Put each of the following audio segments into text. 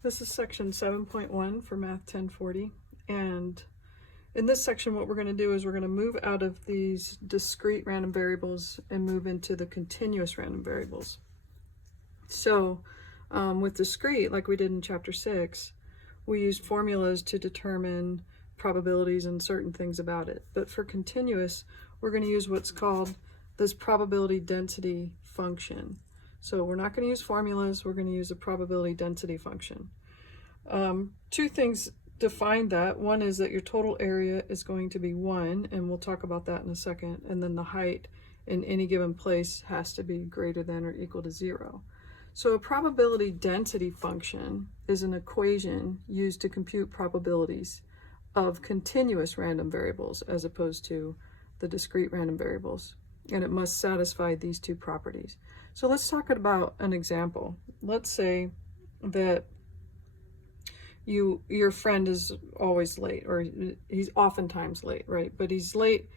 This is section 7.1 for Math 1040, and in this section what we're going to do is we're going to move out of these discrete random variables and move into the continuous random variables. So with discrete, like we did in chapter 6, we used formulas to determine probabilities and certain things about it. But for continuous, we're going to use what's called this probability density function. So we're not going to use formulas, we're going to use a probability density function. Two things define that. One is that your total area is going to be 1, and we'll talk about that in a second, and then the height in any given place has to be greater than or equal to 0. So a probability density function is an equation used to compute probabilities of continuous random variables as opposed to the discrete random variables, and it must satisfy these two properties. So let's talk about an example. Let's say that your friend is always late, or he's oftentimes late, right? But he's late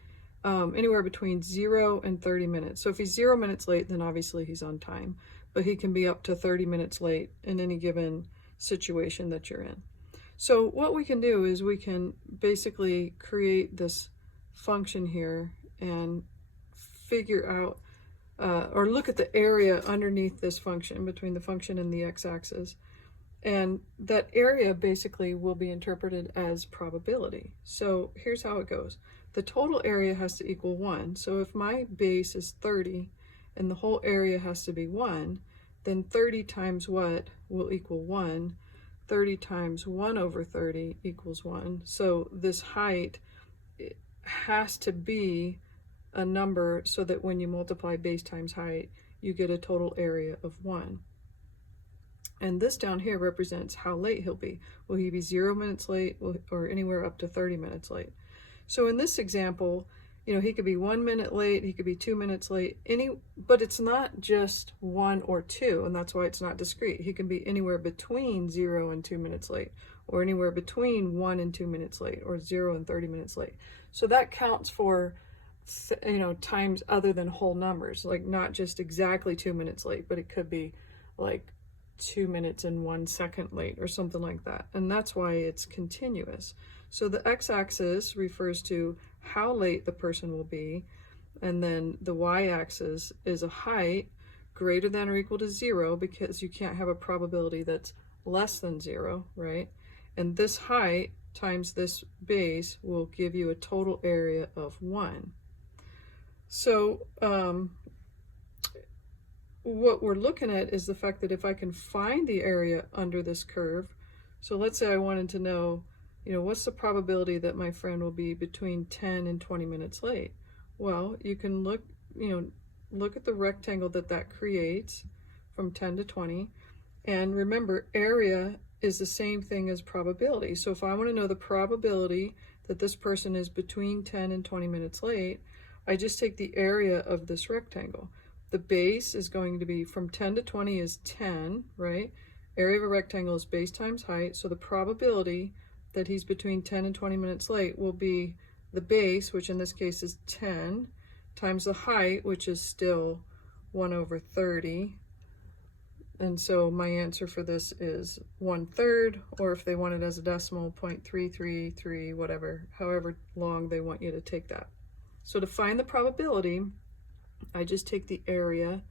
anywhere between 0 and 30 minutes. So if he's 0 minutes late, then obviously he's on time, but he can be up to 30 minutes late in any given situation that you're in. So what we can do is we can basically create this function here and figure out or look at the area underneath this function, between the function and the x-axis, and that area basically will be interpreted as probability. So here's how it goes. The total area has to equal 1. So if my base is 30 and the whole area has to be 1, then 30 times what will equal 1? 30 times 1 over 30 equals 1. So this height has to be a number so that when you multiply base times height, you get a total area of 1. And this down here represents how late he'll be. Will he be 0 minutes late or anywhere up to 30 minutes late? So in this example, he could be 1 minute late, he could be 2 minutes late, but it's not just 1 or 2, and that's why it's not discrete. He can be anywhere between 0 and 2 minutes late, or anywhere between 1 and 2 minutes late, or 0 and 30 minutes late. So that counts for times other than whole numbers, like not just exactly 2 minutes late, but it could be like 2 minutes and 1 second late or something like that. And that's why it's continuous. So the x-axis refers to how late the person will be, and then the y-axis is a height greater than or equal to 0, because you can't have a probability that's less than 0, right? And this height times this base will give you a total area of 1. So what we're looking at is the fact that if I can find the area under this curve, so let's say I wanted to know, what's the probability that my friend will be between 10 and 20 minutes late? Well, you can look at the rectangle that creates from 10 to 20, and remember, area is the same thing as probability. So if I want to know the probability that this person is between 10 and 20 minutes late, I just take the area of this rectangle. The base is going to be from 10 to 20 is 10, right? Area of a rectangle is base times height, so the probability that he's between 10 and 20 minutes late will be the base, which in this case is 10, times the height, which is still 1 over 30. And so my answer for this is 1/3, or if they want it as a decimal, 0.333, whatever, however long they want you to take that. So to find the probability, I just take the area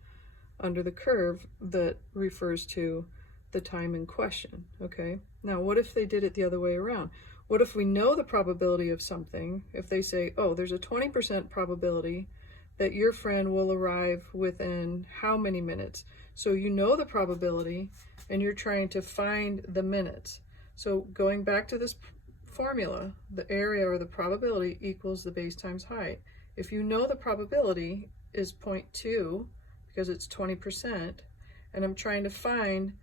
under the curve that refers to the time in question, okay? Now, what if they did it the other way around? What if we know the probability of something? If they say, oh, there's a 20% probability that your friend will arrive within how many minutes? So you know the probability, and you're trying to find the minutes. So going back to this formula, the area or the probability equals the base times height. If you know the probability is 0.2, because it's 20%, and I'm trying to find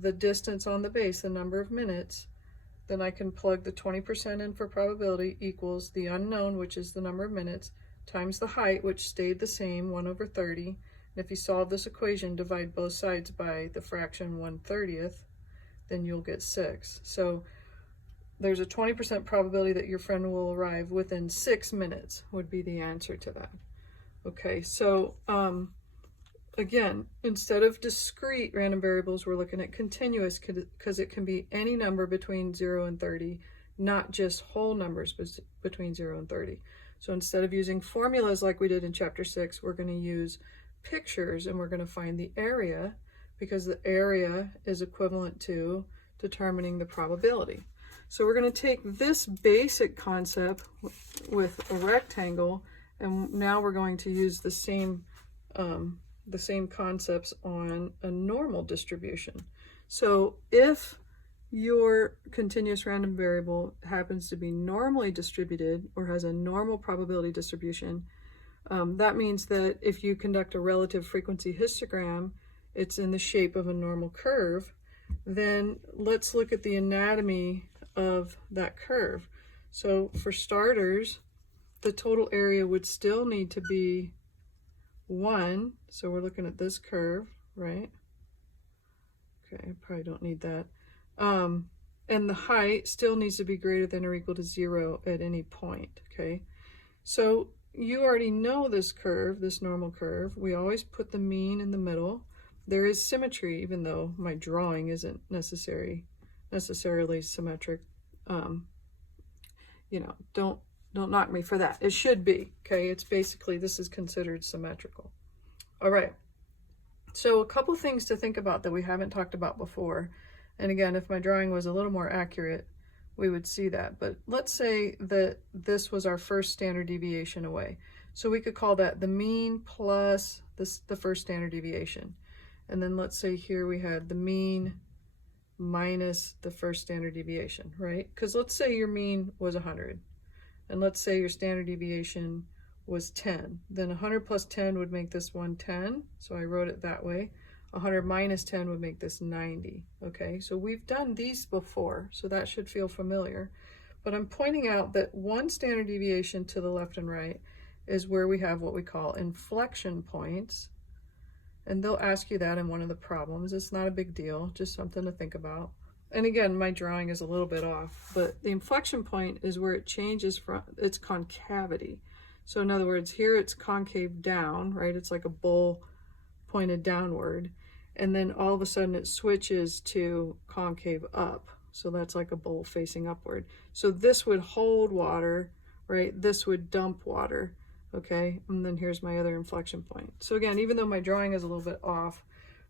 the distance on the base, the number of minutes, then I can plug the 20% in for probability equals the unknown, which is the number of minutes, times the height, which stayed the same, 1 over 30. And if you solve this equation, divide both sides by the fraction 1/30, then you'll get 6. So there's a 20% probability that your friend will arrive within 6 minutes would be the answer to that. Okay, so again, instead of discrete random variables, we're looking at continuous because it can be any number between 0 and 30, not just whole numbers between 0 and 30. So instead of using formulas like we did in chapter 6, we're going to use pictures, and we're going to find the area, because the area is equivalent to determining the probability. So we're going to take this basic concept with a rectangle, and now we're going to use the same concepts on a normal distribution. So if your continuous random variable happens to be normally distributed or has a normal probability distribution, that means that if you conduct a relative frequency histogram, it's in the shape of a normal curve. Then let's look at the anatomy of that curve. So for starters, the total area would still need to be 1. So we're looking at this curve, right? Okay, probably don't need that. And the height still needs to be greater than or equal to 0 at any point, okay? So you already know this curve, this normal curve. We always put the mean in the middle. There is symmetry, even though my drawing isn't necessarily symmetric. You know, don't knock me for that. It should be, okay? It's basically, this is considered symmetrical. All right. So a couple things to think about that we haven't talked about before. And again, if my drawing was a little more accurate, we would see that. But let's say that this was our first standard deviation away. So we could call that the mean plus the first standard deviation. And then let's say here we had the mean minus the first standard deviation, right? Because let's say your mean was 100. And let's say your standard deviation was 10. Then 100 plus 10 would make this 110. So I wrote it that way. 100 minus 10 would make this 90. Okay, so we've done these before, so that should feel familiar. But I'm pointing out that one standard deviation to the left and right is where we have what we call inflection points. And they'll ask you that in one of the problems. It's not a big deal, just something to think about. And again, my drawing is a little bit off, but the inflection point is where it changes from its concavity. So in other words, here it's concave down, right? It's like a bowl pointed downward. And then all of a sudden it switches to concave up. So that's like a bowl facing upward. So this would hold water, right? This would dump water, okay? And then here's my other inflection point. So again, even though my drawing is a little bit off,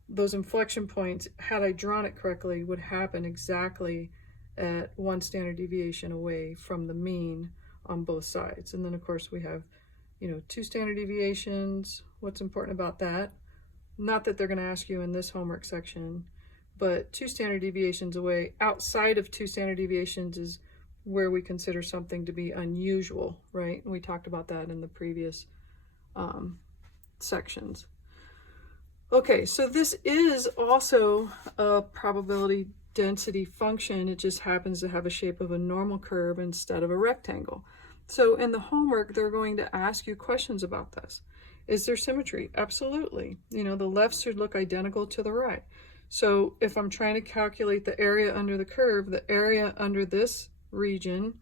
those inflection points, had I drawn it correctly, would happen exactly at one standard deviation away from the mean on both sides. And then of course we have, you know, 2 standard deviations. What's important about that? Not that they're going to ask you in this homework section, but 2 standard deviations away, outside of 2 standard deviations, is where we consider something to be unusual, right? And we talked about that in the previous sections. Okay, so this is also a probability density function. It just happens to have a shape of a normal curve instead of a rectangle. So in the homework, they're going to ask you questions about this. Is there symmetry? Absolutely. You know, the left should look identical to the right. So if I'm trying to calculate the area under the curve, the area under this region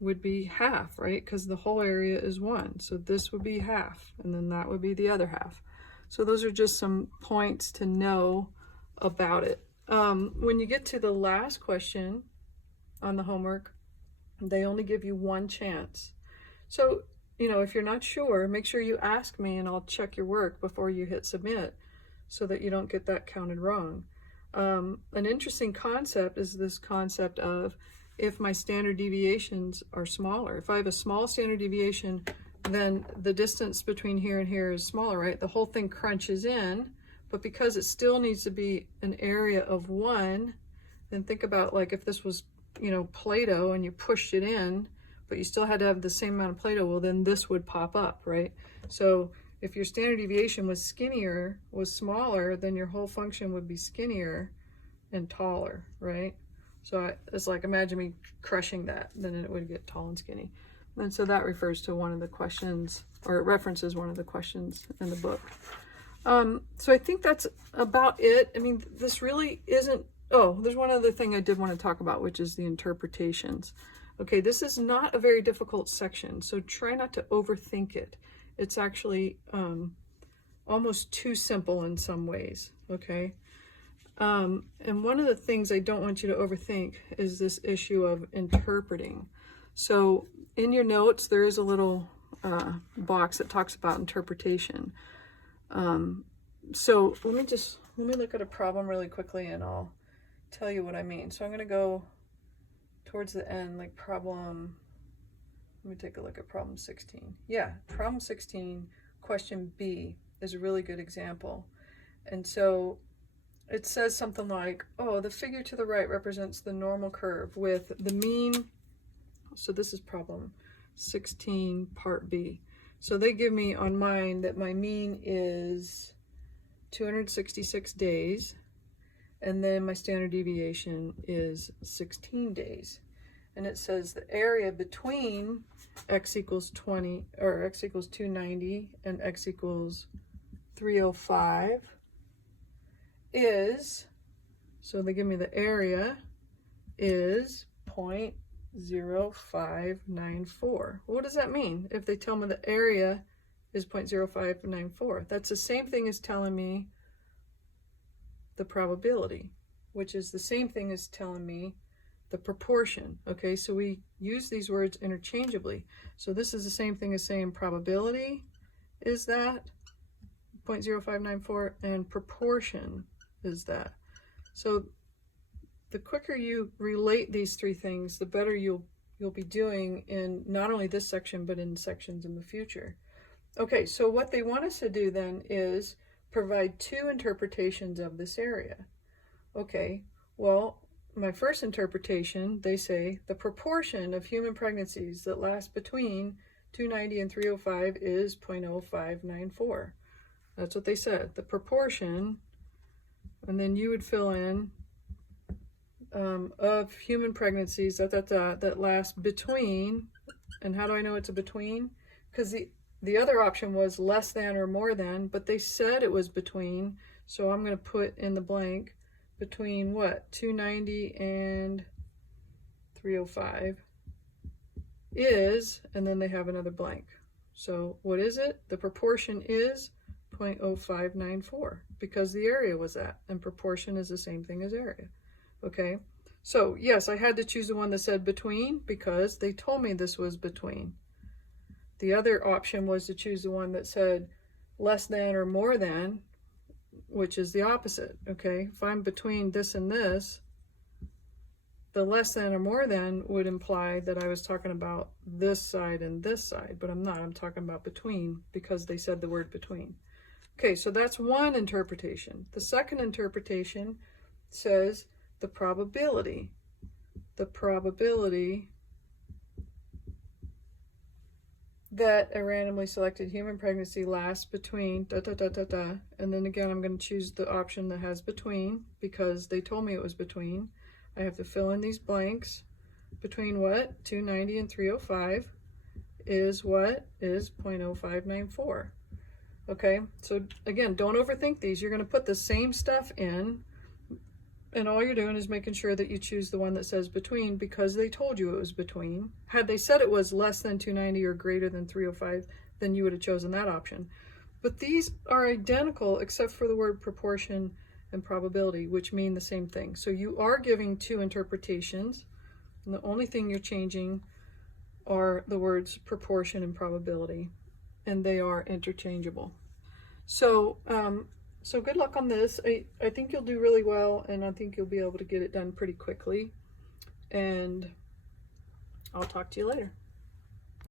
would be half, right? Because the whole area is 1. So this would be half, and then that would be the other half. So those are just some points to know about it. When you get to the last question on the homework, they only give you one chance. So, you know, if you're not sure, make sure you ask me and I'll check your work before you hit submit so that you don't get that counted wrong. An interesting concept is this concept of if my standard deviations are smaller. If I have a small standard deviation, then the distance between here and here is smaller, right? The whole thing crunches in, but because it still needs to be an area of 1, then think about like if this was, you know, Play-Doh and you pushed it in, but you still had to have the same amount of Play-Doh, well then this would pop up, right? So if your standard deviation was smaller, then your whole function would be skinnier and taller, right? So it's like, imagine me crushing that, then it would get tall and skinny. And so that refers to one of the questions, or it references one of the questions in the book. So I think that's about it. I mean, this really isn't, oh, there's one other thing I did want to talk about, which is the interpretations. Okay, this is not a very difficult section, so try not to overthink it. It's actually almost too simple in some ways, okay? And one of the things I don't want you to overthink is this issue of interpreting. So in your notes, there is a little box that talks about interpretation. So let me look at a problem really quickly and I'll tell you what I mean. So I'm going to go towards the end, like problem, let me take a look at problem 16. Yeah, problem 16, question B is a really good example. And so it says something like, oh, the figure to the right represents the normal curve with the mean. So this is problem 16, part B. So they give me on mine that my mean is 266 days, and then my standard deviation is 16 days. And it says the area between x equals 20, or x equals 290 and x equals 305 is, so they give me the area is 0.0594. What does that mean if they tell me the area is 0.0594? That's the same thing as telling me the probability, which is the same thing as telling me the proportion. Okay, so we use these words interchangeably. So this is the same thing as saying probability is that 0.0594 and proportion is that. So the quicker you relate these three things, the better you'll be doing in not only this section, but in sections in the future. Okay, so what they want us to do then is provide two interpretations of this area. Okay, well, my first interpretation, they say the proportion of human pregnancies that last between 290 and 305 is 0.0594. That's what they said, the proportion, and then you would fill in of human pregnancies that last between, and how do I know it's a between? Because the other option was less than or more than, but they said it was between, so I'm going to put in the blank between what? 290 and 305 is, and then they have another blank. So what is it? The proportion is 0.0594 because the area was that, and proportion is the same thing as area. Okay, so yes, I had to choose the one that said between because they told me this was between. The other option was to choose the one that said less than or more than, which is the opposite. Okay, if I'm between this and this, the less than or more than would imply that I was talking about this side and this side, but I'm not. I'm talking about between because they said the word between. Okay, so that's one interpretation. The second interpretation says the probability that a randomly selected human pregnancy lasts between and then again I'm going to choose the option that has between because they told me it was between. I have to fill in these blanks. Between what? 290 and 305 is what? Is 0.0594. Okay, so again, don't overthink these. You're going to put the same stuff in, and all you're doing is making sure that you choose the one that says between because they told you it was between. Had they said it was less than 290 or greater than 305, then you would have chosen that option. But these are identical except for the word proportion and probability, which mean the same thing. So you are giving two interpretations, and the only thing you're changing are the words proportion and probability, and they are interchangeable. So so good luck on this. I think you'll do really well, and I think you'll be able to get it done pretty quickly. And I'll talk to you later.